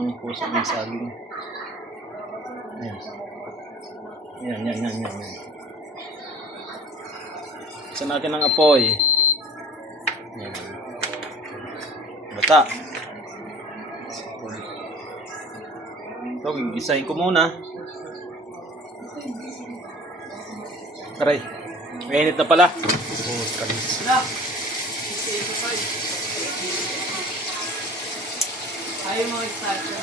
ng puso ng saging. Ayan. Yan. Isa natin ang apoy. Ayan. Bata. Ito, gigisahin ko muna. Aray, mainit na pala. Ayaw mo i-start na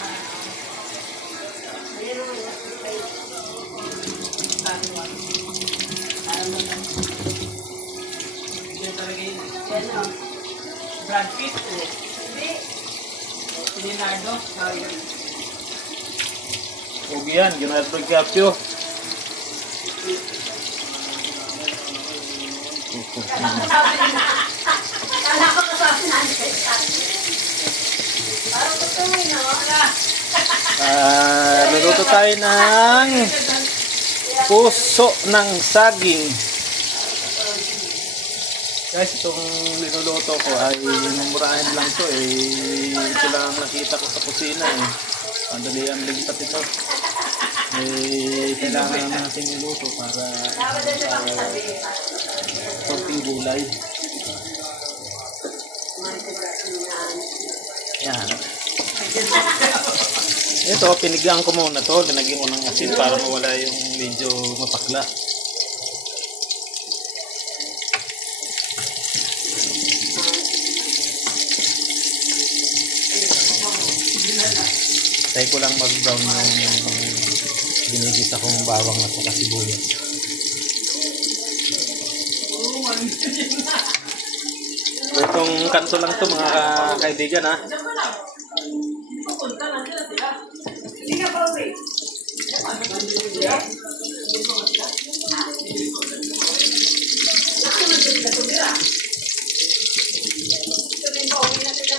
Brad Pitt Leonardo. Huwag yan, Leonardo DiCaprio. Kala ko kasabi natin. Parang tutuloy na. Luluto tayo ng puso ng saging. Guys, itong linuluto ko ay murahin lang to eh. Ito lang ang nakita ko sa kusina eh. Madali ang lipat ito. Kailangan natin niluto para konting gulay. Yan. Ito, pinigyan ko muna to. Linagyan ko ng asin para mawala yung medyo mapakla. Tayo ko lang mag-brown yung binigisa kong bawang at saka sibuyas. Itong kanto lang to mga kaibigan ha.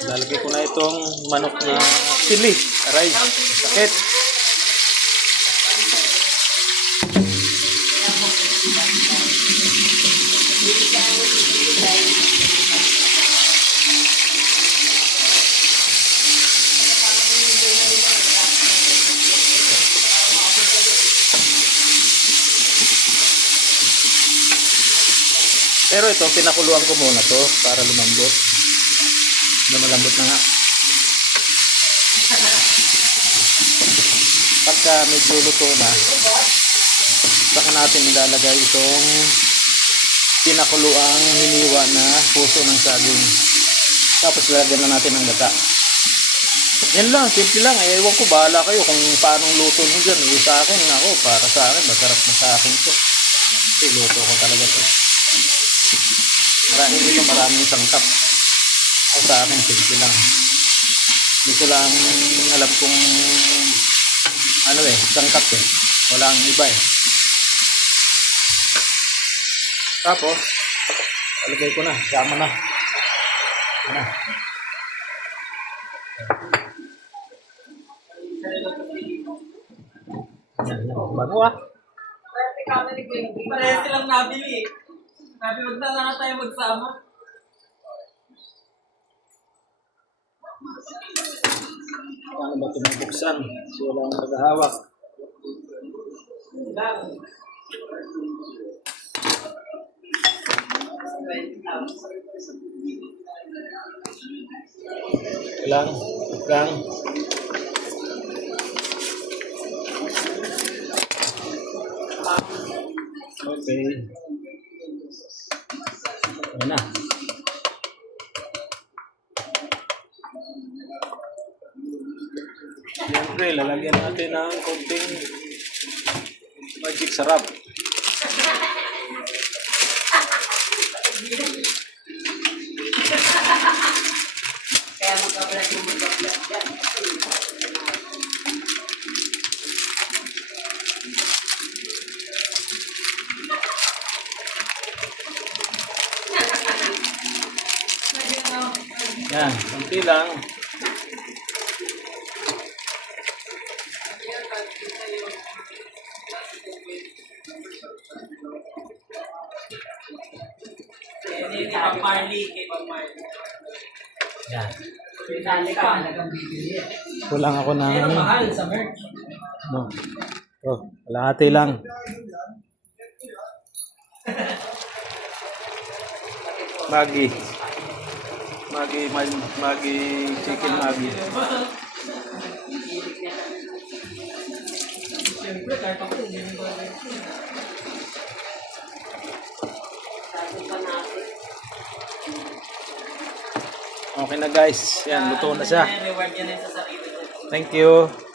Lalagay ko na itong manok na sili. Aray, sakit. Pero ito, pinakuluan ko muna to para lumambot. Malambot na nga. Pagka medyo luto na, saka natin ilalagay itong pinakuluang hiniwa na puso ng saging. Tapos lalagyan na natin ang gata. Yan lang, simple lang. Ewan ko, bahala kayo kung paano luto nyo dyan. Sa akin, ako, para sa akin, masarap na sa akin to. Kasi luto ko talaga to. Maraming sangkap. O sa akin, simple lang. Dito lang alam kong sangkap eh. Walang iba eh. Tapos, alagay ko na. Sama na. Yan. Bago ah. Parehas silang nabili. Sabi, wag na lang tayo magsama. Paano ba ito mabuksan? So, wala akong naghahawak. Lang. Okay. Ayan na. Siyempre, lalagyan natin ng konting magic sarap. Kaya magkabalat yung magkabalat yan. Yan, konti lang. Marley, kay Bob Marley. Yan. Pinali ka, nagang bibili. Kulang ako ng Pero mahal sa merch. no. Oh, kalahati lang. Maggi. Maggi chicken Maggi. Siyempre, kahit ako, hindi ko alam. Sabi pa natin. Okay na guys. Yan, luto na siya. Reward yan sa sarili. Thank you.